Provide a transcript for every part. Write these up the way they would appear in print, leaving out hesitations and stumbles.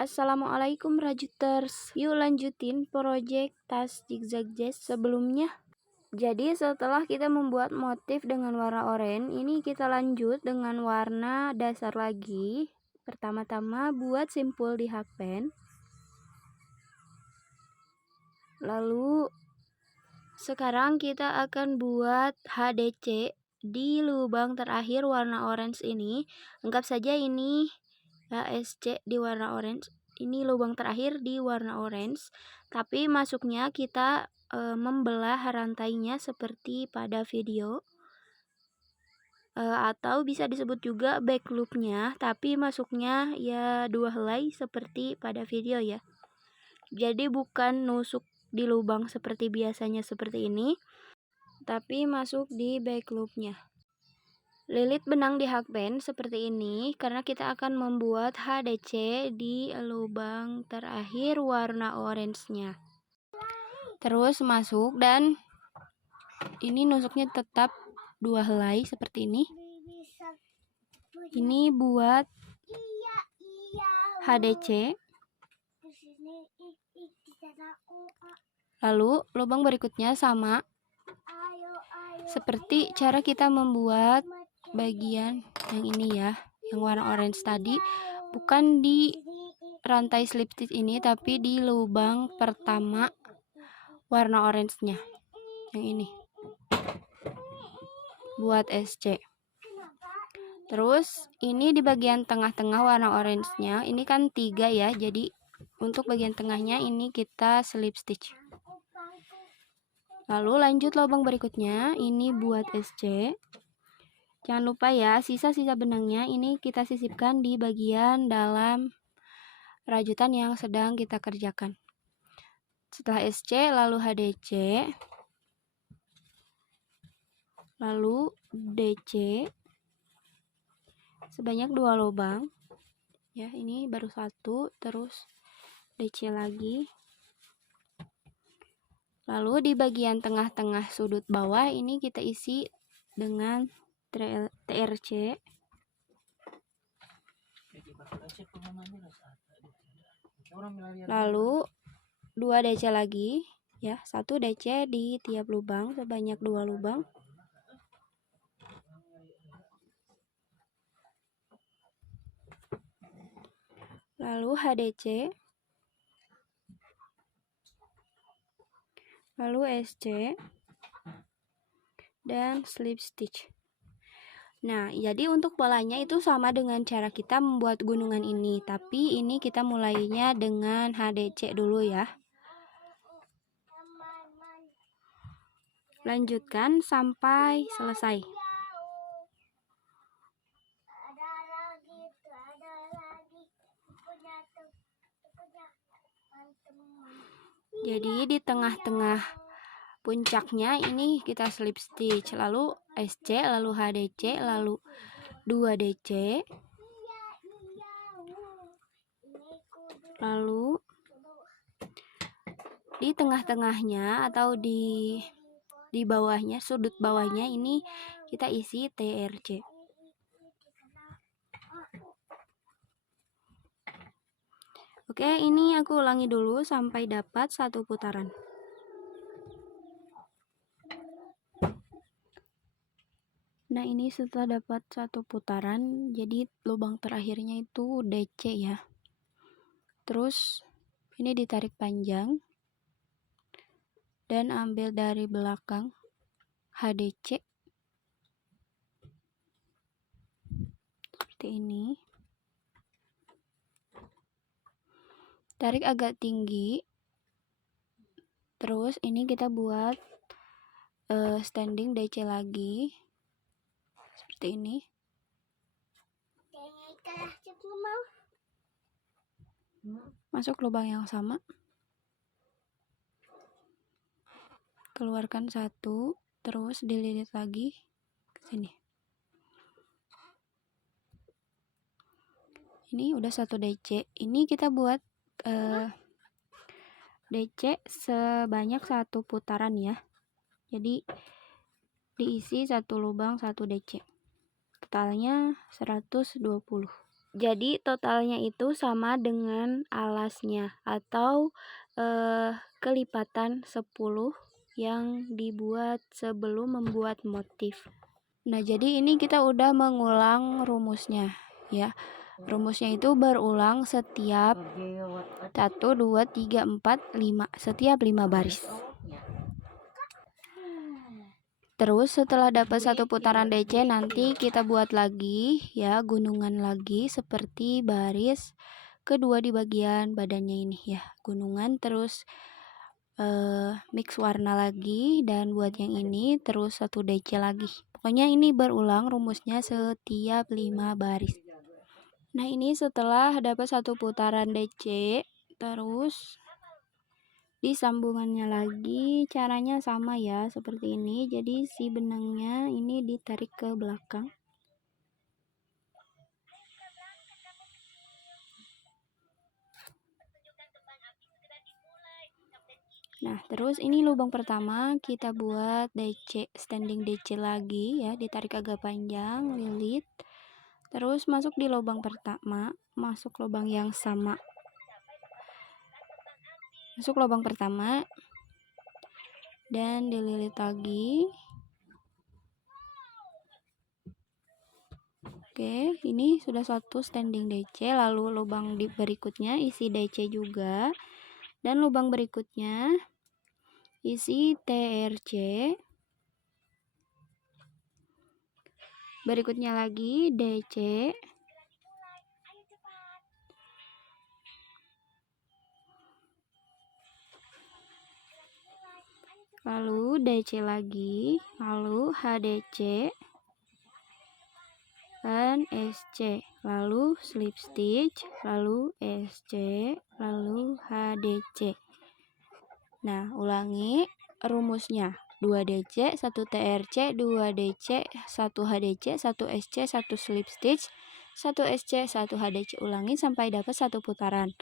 Assalamualaikum Rajuters. Yuk lanjutin project tas zigzag jazz sebelumnya. Jadi setelah kita membuat motif dengan warna oranye, ini kita lanjut dengan warna dasar lagi. Pertama-tama buat simpul di hakpen. Lalu sekarang kita akan buat HDC di lubang terakhir warna orange ini. Anggap saja ini HSC di warna orange. Ini lubang terakhir di warna orange, tapi masuknya kita membelah rantainya seperti pada video, atau bisa disebut juga back loopnya, tapi masuknya ya 2 helai seperti pada video ya. Jadi bukan nusuk di lubang seperti biasanya seperti ini, tapi masuk di back loopnya. Lilit benang di hakpen seperti ini karena kita akan membuat HDC di lubang terakhir warna orange-nya. Terus masuk dan ini nusuknya tetap 2 helai seperti ini. Ini buat HDC. Lalu lubang berikutnya sama seperti cara kita membuat bagian yang ini ya, yang warna orange tadi, bukan di rantai slip stitch ini tapi di lubang pertama warna orange-nya yang ini buat SC. Terus ini di bagian tengah-tengah warna orange-nya ini kan 3 ya, jadi untuk bagian tengahnya ini kita slip stitch. Lalu lanjut lubang berikutnya, ini buat SC. Jangan lupa ya, sisa-sisa benangnya ini kita sisipkan di bagian dalam rajutan yang sedang kita kerjakan. Setelah SC, lalu HDC, lalu DC, sebanyak 2 lubang. Ya, ini baru 1, terus DC lagi. Lalu di bagian tengah-tengah sudut bawah ini kita isi dengan TRC. Lalu 2 DC lagi ya, 1 DC di tiap lubang sebanyak 2 lubang. Lalu HDC, lalu SC, dan slip stitch. Nah, jadi untuk polanya itu sama dengan cara kita membuat gunungan ini, tapi ini kita mulainya dengan HDC dulu ya. Lanjutkan sampai selesai. Jadi di tengah-tengah puncaknya ini kita slip stitch, lalu SC, lalu HDC, lalu 2 DC, lalu di tengah-tengahnya atau di bawahnya, sudut bawahnya ini kita isi TRC. Oke, ini aku ulangi dulu sampai dapat 1 putaran. Nah, ini setelah dapat 1 putaran, jadi lubang terakhirnya itu DC ya. Terus ini ditarik panjang dan ambil dari belakang HDC seperti ini. Tarik agak tinggi. Terus ini kita buat standing DC lagi seperti ini. Masuk lubang yang sama, keluarkan 1, terus dililit lagi ke sini. Ini udah 1 DC. Ini kita buat DC sebanyak 1 putaran ya. Jadi diisi 1 lubang 1 DC. Totalnya 120. Jadi totalnya itu sama dengan alasnya atau kelipatan 10 yang dibuat sebelum membuat motif. Nah, jadi ini kita udah mengulang rumusnya ya. Rumusnya itu berulang setiap 1, 2, 3, 4, 5, setiap 5 baris. Terus setelah dapat satu putaran DC, nanti kita buat lagi ya, gunungan lagi seperti baris kedua di bagian badannya ini ya, gunungan. Terus mix warna lagi, dan buat yang ini terus satu DC lagi. Pokoknya ini berulang rumusnya setiap 5 baris. Nah, ini setelah dapat satu putaran DC, terus di sambungannya lagi caranya sama ya, seperti ini. Jadi si benangnya ini ditarik ke belakang. Nah, terus ini lubang pertama kita buat DC, standing DC lagi ya, ditarik agak panjang, lilit. Terus masuk di lubang pertama, masuk lubang yang sama. Masuk lubang pertama dan dililit lagi. Oke, ini sudah satu standing DC, lalu lubang di berikutnya isi DC juga, dan lubang berikutnya isi TRC. Berikutnya lagi DC. Lalu DC lagi, lalu HDC dan SC, lalu slip stitch, lalu SC, lalu HDC. Nah, ulangi rumusnya. 2 DC, 1 TRC, 2 DC, 1 HDC, 1 SC, 1 slip stitch, 1 SC, 1 HDC. Ulangi sampai dapat satu putaran.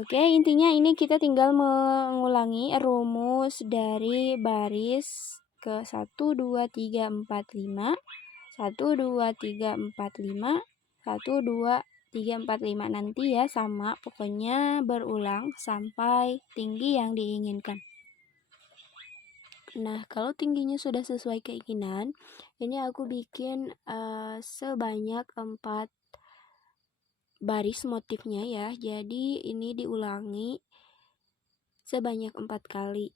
Oke, intinya ini kita tinggal mengulangi rumus dari baris ke 1, 2, 3, 4, 5, 1, 2, 3, 4, 5, 1, 2, 3, 4, 5. Nanti ya sama, pokoknya berulang sampai tinggi yang diinginkan. Nah, kalau tingginya sudah sesuai keinginan, ini aku bikin sebanyak 4 baris motifnya ya. Jadi ini diulangi sebanyak 4 kali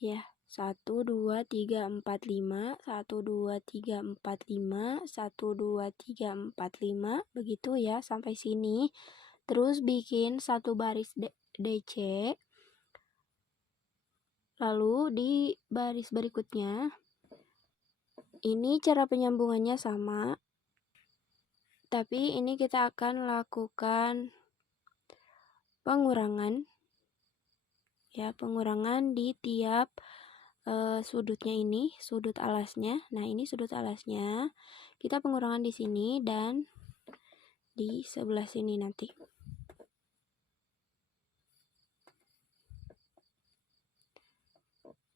ya. 1, 2, 3, 4, 5, 1, 2, 3, 4, 5, 1, 2, 3, 4, 5, begitu ya sampai sini. Terus bikin satu baris DC, lalu di baris berikutnya ini cara penyambungannya sama, tapi ini kita akan lakukan pengurangan ya, pengurangan di tiap sudutnya ini, sudut alasnya. Nah, ini sudut alasnya. Kita pengurangan di sini dan di sebelah sini nanti.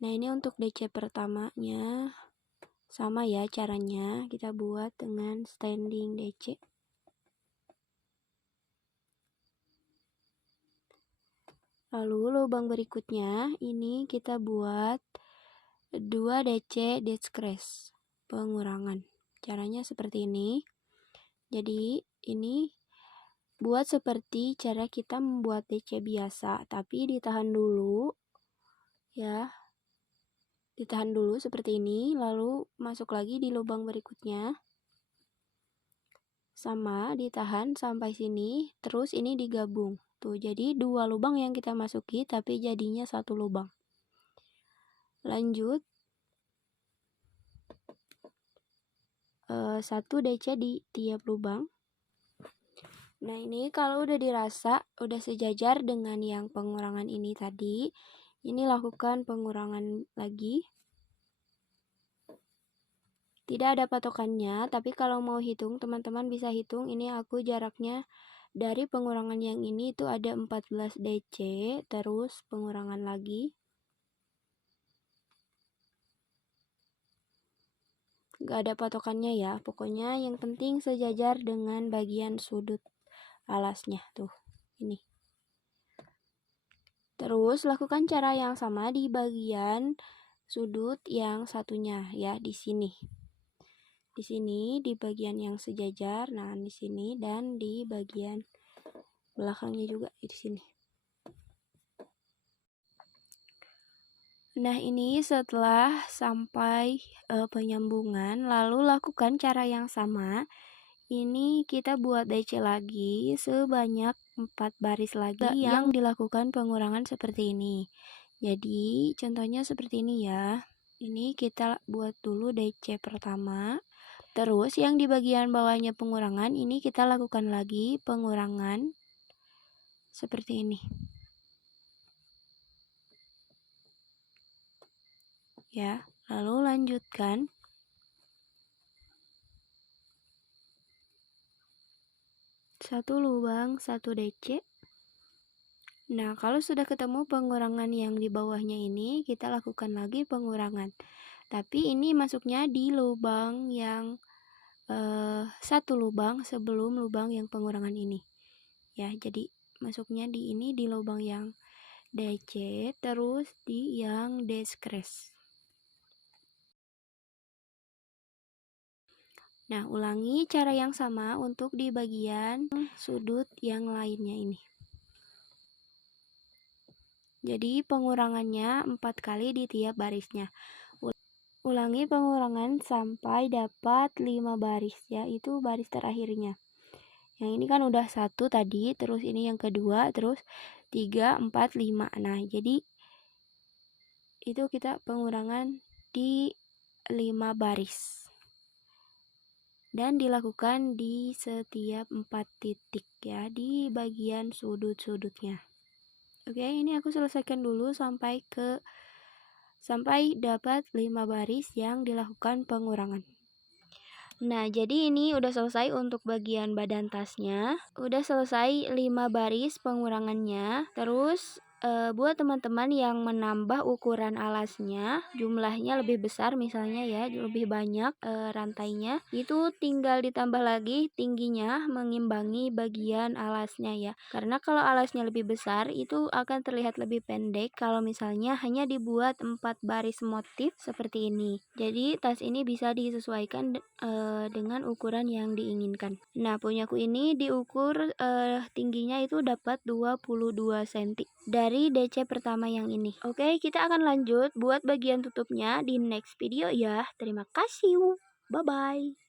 Nah, ini untuk DC pertamanya sama ya caranya, kita buat dengan standing DC. Lalu lubang berikutnya ini kita buat 2 DC decrease, pengurangan. Caranya seperti ini. Jadi ini buat seperti cara kita membuat DC biasa, tapi ditahan dulu ya. Ditahan dulu seperti ini, lalu masuk lagi di lubang berikutnya. Sama, ditahan sampai sini, terus ini digabung. Tuh, jadi 2 lubang yang kita masuki, tapi jadinya 1 lubang. Lanjut. 1 DC di tiap lubang. Nah, ini kalau udah dirasa, udah sejajar dengan yang pengurangan ini tadi, ini lakukan pengurangan lagi. Tidak ada patokannya, tapi kalau mau hitung, teman-teman bisa hitung. Ini aku jaraknya dari pengurangan yang ini itu ada 14 DC, terus pengurangan lagi. Gak ada patokannya ya, pokoknya yang penting sejajar dengan bagian sudut alasnya tuh, ini. Terus lakukan cara yang sama di bagian sudut yang satunya ya, di sini. Di sini di bagian yang sejajar, nah di sini, dan di bagian belakangnya juga di sini. Nah, ini setelah sampai penyambungan, lalu lakukan cara yang sama. Ini kita buat DC lagi sebanyak 4 baris lagi yang dilakukan pengurangan seperti ini. Jadi, contohnya seperti ini ya. Ini kita buat dulu DC pertama. Terus yang di bagian bawahnya pengurangan, ini kita lakukan lagi pengurangan seperti ini. Ya, lalu lanjutkan. Satu lubang, satu DC. Nah, kalau sudah ketemu pengurangan yang di bawahnya ini, kita lakukan lagi pengurangan. Tapi ini masuknya di lubang yang satu lubang sebelum lubang yang pengurangan ini. Ya, jadi masuknya di ini di lubang yang DC, terus di yang decrease. Nah, ulangi cara yang sama untuk di bagian sudut yang lainnya ini. Jadi pengurangannya 4 kali di tiap barisnya. Ulangi pengurangan sampai dapat 5 baris, yaitu baris terakhirnya. Yang ini kan udah 1 tadi, terus ini yang kedua, terus 3, 4, 5. Nah, jadi itu kita pengurangan di 5 baris. Dan dilakukan di setiap 4 titik ya, di bagian sudut-sudutnya. Oke, ini aku selesaikan dulu sampai dapat 5 baris yang dilakukan pengurangan. Nah, jadi ini udah selesai untuk bagian badan tasnya. Udah selesai 5 baris pengurangannya. Terus buat teman-teman yang menambah ukuran alasnya, jumlahnya lebih besar misalnya ya, lebih banyak rantainya, itu tinggal ditambah lagi tingginya mengimbangi bagian alasnya ya. Karena kalau alasnya lebih besar itu akan terlihat lebih pendek kalau misalnya hanya dibuat 4 baris motif seperti ini. Jadi tas ini bisa disesuaikan dengan ukuran yang diinginkan. Nah, punyaku ini diukur tingginya itu dapat 22 cm dari DC pertama yang ini. Oke, kita akan lanjut buat bagian tutupnya di next video ya. Terima kasih. Bye-bye.